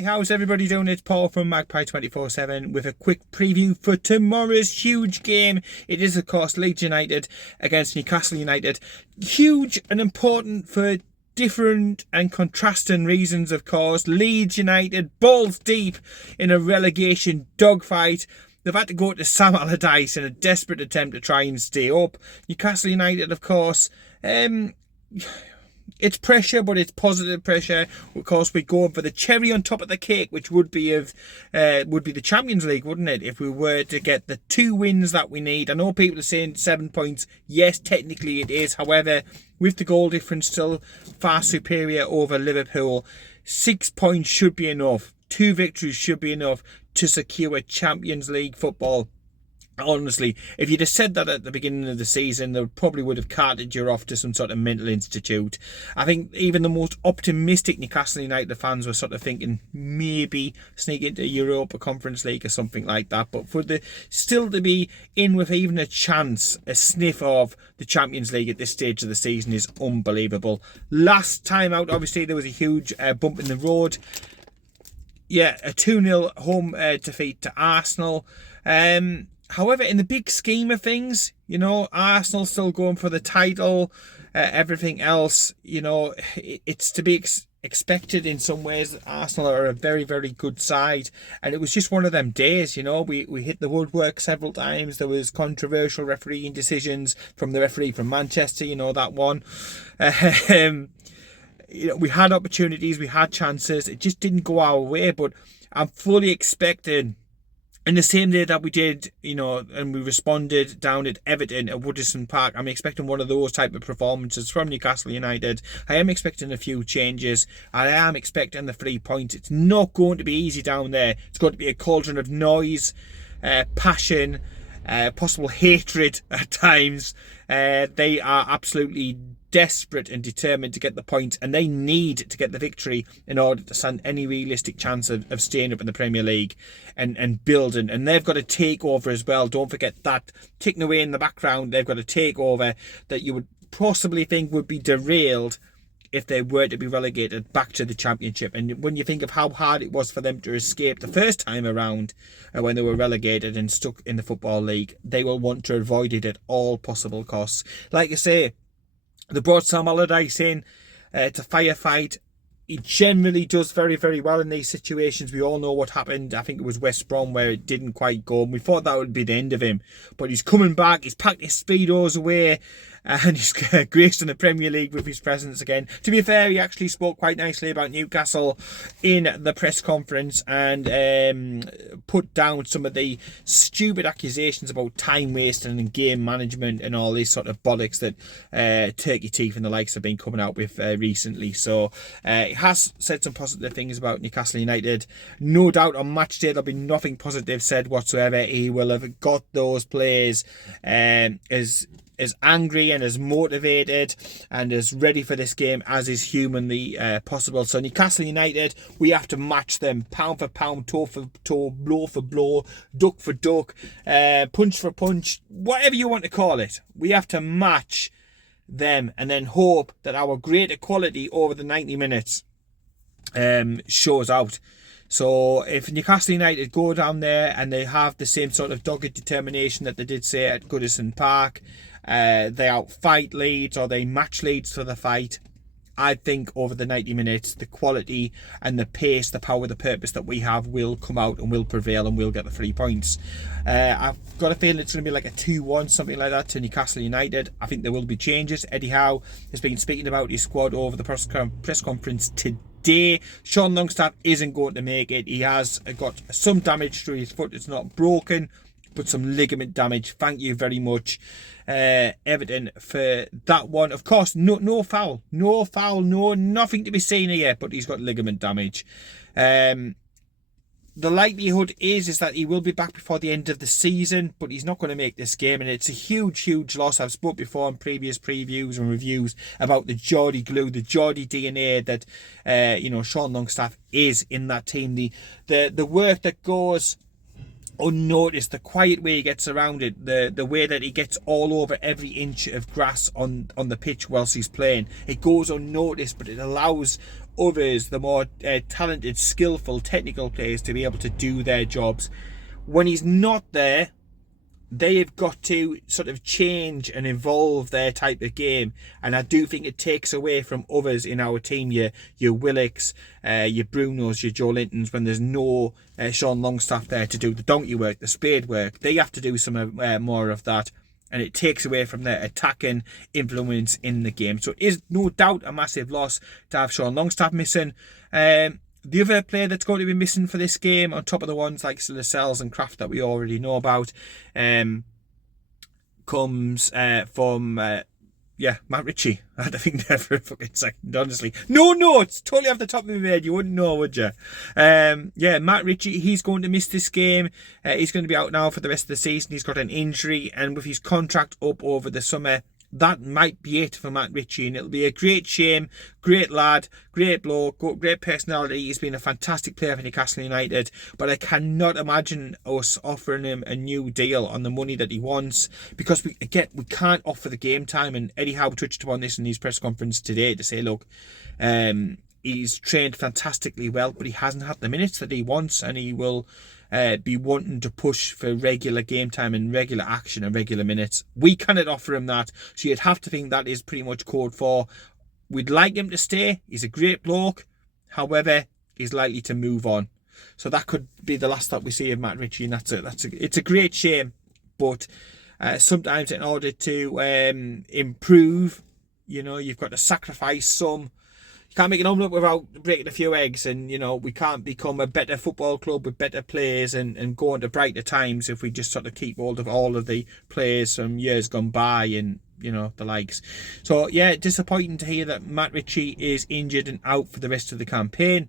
Hi, how's everybody doing? It's Paul from Magpie 24/7 with a quick preview for tomorrow's huge game. It is, of course, Leeds United against Newcastle United. Huge and important for different and contrasting reasons, of course. Leeds United balls deep in a relegation dogfight. They've had to go to Sam Allardyce in a desperate attempt to try and stay up. Newcastle United, of course, it's pressure, but it's positive pressure. Of course, we're going for the cherry on top of the cake, which would be the Champions League, wouldn't it? If we were to get the 2 wins that we need. I know people are saying 7 points. Yes, technically it is. However, with the goal difference still far superior over Liverpool, 6 points should be enough. 2 victories should be enough to secure Champions League football. Honestly, if you'd have said that at the beginning of the season, they probably would have carted you off to some sort of mental institute. I think even the most optimistic Newcastle United fans were sort of thinking maybe sneak into Europa Conference League or something like that. But for the still to be in with even a chance, a sniff of the Champions League at this stage of the season is unbelievable. Last time out, obviously, there was a huge bump in the road. Yeah, a 2-0 home defeat to Arsenal. However, in the big scheme of things, you know, Arsenal still going for the title. Everything else, you know, it's to be expected in some ways. Arsenal are a very, very good side. And it was just one of them days, you know. We hit the woodwork several times. There was controversial refereeing decisions from the referee from Manchester, you know, that one. You know, we had opportunities, we had chances. It just didn't go our way. But I'm fully expecting, in the same day that we did, you know, and we responded down at Everton at Woodison Park, I'm expecting one of those type of performances from Newcastle United. I am expecting a few changes. I am expecting the 3 points. It's not going to be easy down there. It's going to be a cauldron of noise, passion, possible hatred at times. They are absolutely desperate and determined to get the points, and they need to get the victory in order to stand any realistic chance of staying up in the Premier League and building. And they've got to take over as well. Don't forget that ticking away in the background. They've got to take over that you would possibly think would be derailed if they were to be relegated back to the Championship. And when you think of how hard it was for them to escape the first time around when they were relegated and stuck in the Football League, they will want to avoid it at all possible costs. Like I say, they brought Sam Allardyce in to firefight. He generally does very, very well in these situations. We all know what happened. I think it was West Brom where it didn't quite go. And we thought that would be the end of him. But he's coming back. He's packed his Speedos away. And he's graced in the Premier League with his presence again. To be fair, he actually spoke quite nicely about Newcastle in the press conference and put down some of the stupid accusations about time wasting and game management and all these sort of bollocks that Turkey Teeth and the likes have been coming out with recently. So he has said some positive things about Newcastle United. No doubt on match day there'll be nothing positive said whatsoever. He will have got those players as angry and as motivated and as ready for this game as is humanly possible. So Newcastle United, we have to match them pound for pound, toe for toe, blow for blow, duck for duck, punch for punch, whatever you want to call it. We have to match them and then hope that our greater quality over the 90 minutes shows out. So if Newcastle United go down there and they have the same sort of dogged determination that they did say at Goodison Park, they outfight Leeds or they match Leeds for the fight, I think over the 90 minutes the quality and the pace, the power, the purpose that we have will come out and will prevail and we'll get the 3 points. I've got a feeling it's going to be like a 2-1, something like that, to Newcastle United. I think there will be changes. Eddie Howe has been speaking about his squad over the press conference today. Sean Longstaff isn't going to make it. He has got some damage to his foot. It's not broken, but some ligament damage. Thank you very much, Everton, for that one. Of course, no foul, nothing to be seen here, but he's got ligament damage. The likelihood is that he will be back before the end of the season, but he's not going to make this game, and it's a huge loss. I've spoke before in previous previews and reviews about the Geordie glue, the Geordie DNA that you know, Sean Longstaff is in that team. The work that goes unnoticed. The quiet way he gets around it, the way that he gets all over every inch of grass on the pitch whilst he's playing, it goes unnoticed, but it allows others, the more talented, skillful, technical players, to be able to do their jobs. When he's not there, they have got to sort of change and evolve their type of game, and I do think it takes away from others in our team, your Willocks, your Brunos, your Joe Lintons, when there's no Sean Longstaff there to do the donkey work, the spade work. They have to do some more of that, and it takes away from their attacking influence in the game. So it is no doubt a massive loss to have Sean Longstaff missing. The other player that's going to be missing for this game, on top of the ones like Lascelles and Kraft that we already know about, comes from Matt Ritchie. I had to think there for a fucking second, honestly. No notes, totally off the top of my head. You wouldn't know, would you? Matt Ritchie, he's going to miss this game. He's going to be out now for the rest of the season. He's got an injury, and with his contract up over the summer, that might be it for Matt Ritchie, and it'll be a great shame. Great lad, great bloke, great personality. He's been a fantastic player for Newcastle United, but I cannot imagine us offering him a new deal on the money that he wants, because we can't offer the game time. And Eddie Howe touched upon this in his press conference today to say, look, he's trained fantastically well, but he hasn't had the minutes that he wants, and he will be wanting to push for regular game time and regular action and regular minutes. We cannot offer him that, so you'd have to think that is pretty much code for we'd like him to stay. He's a great bloke, however, he's likely to move on. So that could be the last that we see of Matt Ritchie, and it's a great shame. But sometimes in order to improve, you've got to sacrifice some. You can't make an omelette without breaking a few eggs, and we can't become a better football club with better players and go into brighter times if we just sort of keep hold of all of the players from years gone by and the likes. So yeah, disappointing to hear that Matt Ritchie is injured and out for the rest of the campaign.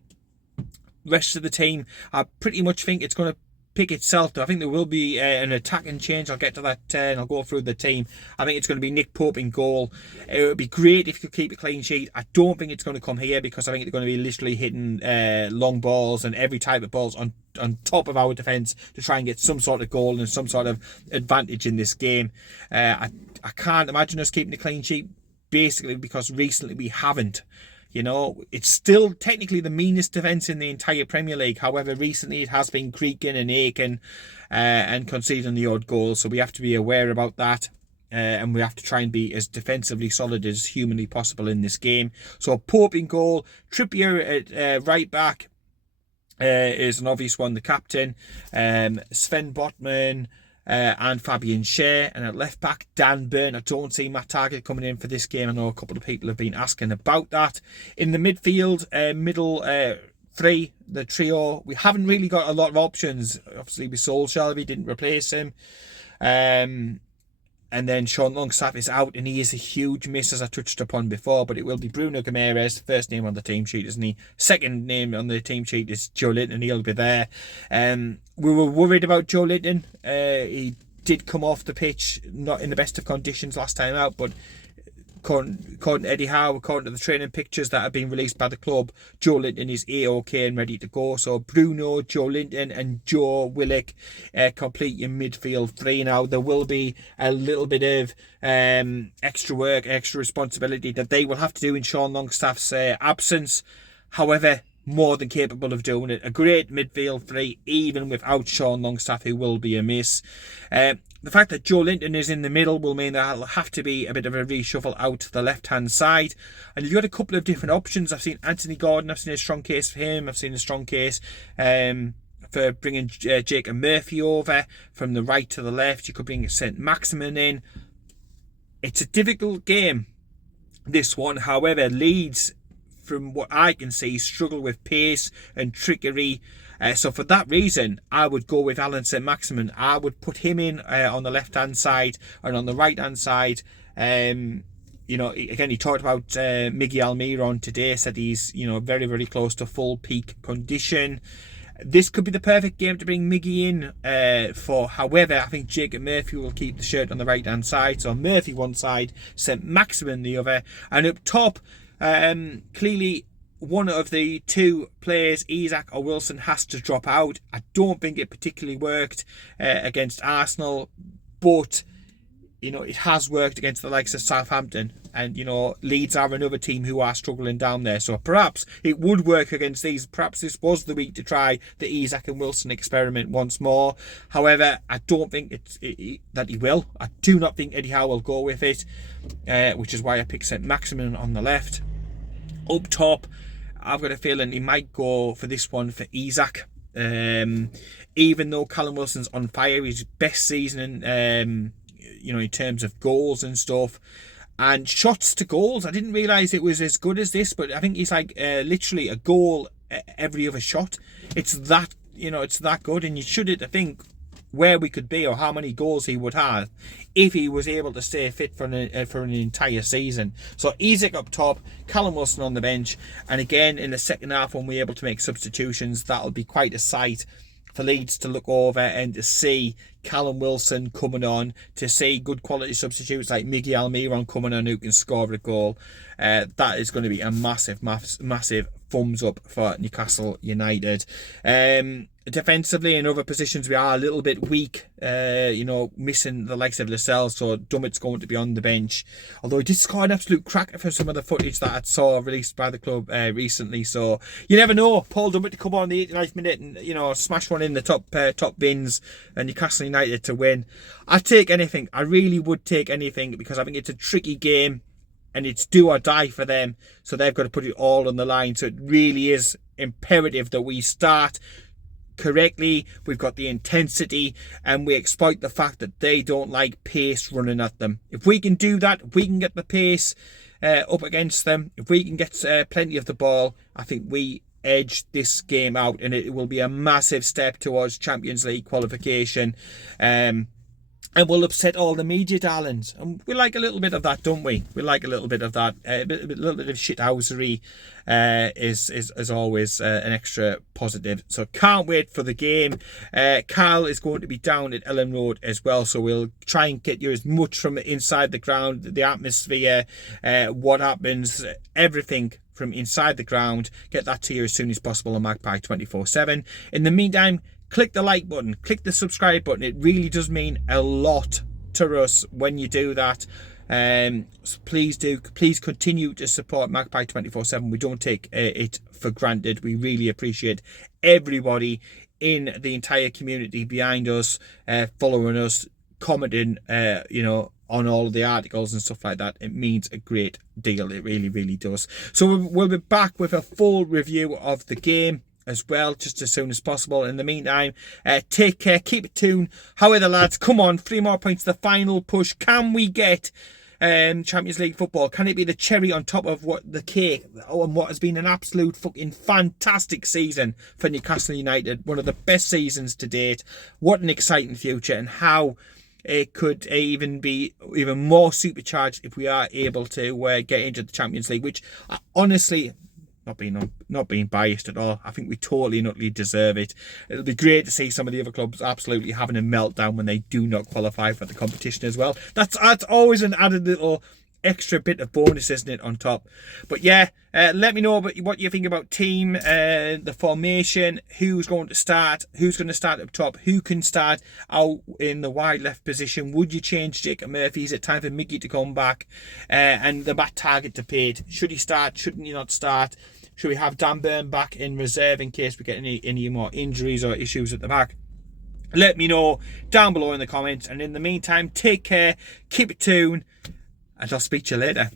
Rest of the team, I pretty much think it's going to pick itself. I think there will be an attacking change. I'll get to that and I'll go through the team. I think it's going to be Nick Pope in goal. It would be great if you could keep a clean sheet. I don't think it's going to come here, because I think they're going to be literally hitting long balls and every type of balls on top of our defence to try and get some sort of goal and some sort of advantage in this game. I can't imagine us keeping a clean sheet, basically because recently we haven't. It's still technically the meanest defence in the entire Premier League. However, recently it has been creaking and aching and conceding the odd goal. So we have to be aware about that. And we have to try and be as defensively solid as humanly possible in this game. So Pope in goal. Trippier at right back is an obvious one, the captain. Sven Botman and Fabian Schär, and at left back Dan Burn. I don't see Matt Targett coming in for this game. I know a couple of people have been asking about that. In the midfield, middle three, the trio, we haven't really got a lot of options. Obviously with Solskjaer, we didn't replace him, and then Sean Longstaff is out, and he is a huge miss, as I touched upon before. But it will be Bruno Guimaraes, first name on the team sheet, isn't he? Second name on the team sheet is Joe Linton, and he'll be there. We were worried about Joe Linton. He did come off the pitch not in the best of conditions last time out, but according to Eddie Howe, according to the training pictures that have been released by the club, Joe Linton is A-OK and ready to go. So Bruno, Joe Linton and Joe Willock complete your midfield three. Now there will be a little bit of extra work, extra responsibility that they will have to do in Sean Longstaff's absence. However, more than capable of doing it. A great midfield three, even without Sean Longstaff, who will be a miss. The fact that Joe Linton is in the middle will mean that there'll have to be a bit of a reshuffle out to the left-hand side. And you've got a couple of different options. I've seen Anthony Gordon. I've seen a strong case for him. I've seen a strong case for bringing Jacob Murphy over from the right to the left. You could bring St. Maximin in. It's a difficult game, this one. However, Leeds, from what I can see, struggle with pace and trickery. So for that reason, I would go with Alan St. Maximin. I would put him in on the left-hand side, and on the right-hand side, again, he talked about Miguel Almiron today, said he's, very, very close to full peak condition. This could be the perfect game to bring Miggy in for. However, I think Jacob Murphy will keep the shirt on the right-hand side. So Murphy one side, St. Maximin the other. And up top, clearly, one of the two players, Isak or Wilson, has to drop out. I don't think it particularly worked against Arsenal, but it has worked against the likes of Southampton, and Leeds are another team who are struggling down there. So perhaps it would work against these. Perhaps this was the week to try the Isak and Wilson experiment once more. However, I don't think that he will. I do not think Eddie Howe will go with it, which is why I picked St. Maximin on the left. Up top, I've got a feeling he might go for this one for Isak. Even though Callum Wilson's on fire, his best season in terms of goals and stuff and shots to goals. I didn't realise it was as good as this, but I think he's like literally a goal every other shot. It's that it's that good, and you shouldn't think where we could be or how many goals he would have if he was able to stay fit for an entire season. So Isak up top, Callum Wilson on the bench, and again in the second half when we're able to make substitutions, that'll be quite a sight for Leeds to look over and to see Callum Wilson coming on, to see good quality substitutes like Miguel Almiron coming on who can score a goal. That is going to be a massive thumbs up for Newcastle United. Defensively in other positions we are a little bit weak, missing the likes of Lascelles, so Dummett's going to be on the bench, although he did score an absolute cracker for some of the footage that I saw released by the club recently. So you never know, Paul Dummett to come on the 89th minute and smash one in the top bins and Newcastle United to win. I'd take anything. I really would take anything, because I think it's a tricky game and it's do or die for them, so they've got to put it all on the line. So it really is imperative that we start correctly, we've got the intensity, and we exploit the fact that they don't like pace running at them. If we can do that, if we can get the pace up against them, if we can get plenty of the ball, I think we edge this game out, and it will be a massive step towards Champions League qualification. And we'll upset all the media darlings. And we like a little bit of that, don't we? We like a little bit of that. A little bit of shithousery is always an extra positive. So can't wait for the game. Carl is going to be down at Ellen Road as well. So we'll try and get you as much from inside the ground, the atmosphere, what happens, everything from inside the ground. Get that to you as soon as possible on Magpie 24/7. In the meantime, click the like button, click the subscribe button. It really does mean a lot to us when you do that. So please continue to support Magpie 24/7. We don't take it for granted. We really appreciate everybody in the entire community behind us, following us, commenting, on all of the articles and stuff like that. It means a great deal. It really, really does. So we'll be back with a full review of the game as well, just as soon as possible. In the meantime, take care, keep it tuned. How are the lads? Come on, 3 more points, the final push. Can we get Champions League football? Can it be the cherry on top of the cake on what has been an absolute fucking fantastic season for Newcastle United? One of the best seasons to date. What an exciting future, and how it could even be even more supercharged if we are able to get into the Champions League, which honestly, not being biased at all, I think we totally and utterly deserve it. It'll be great to see some of the other clubs absolutely having a meltdown when they do not qualify for the competition as well. That's always an added little extra bit of bonus, isn't it, on top? But yeah, let me know about what you think about team, the formation, who's going to start up top, who can start out in the wide left position. Would you change Jacob Murphy? Is it time for Mickey to come back? And the back target to Pate. Should he start? Shouldn't he not start? Should we have Dan Burn back in reserve in case we get any more injuries or issues at the back? Let me know down below in the comments. And in the meantime, take care, keep it tuned, and I'll speak to you later.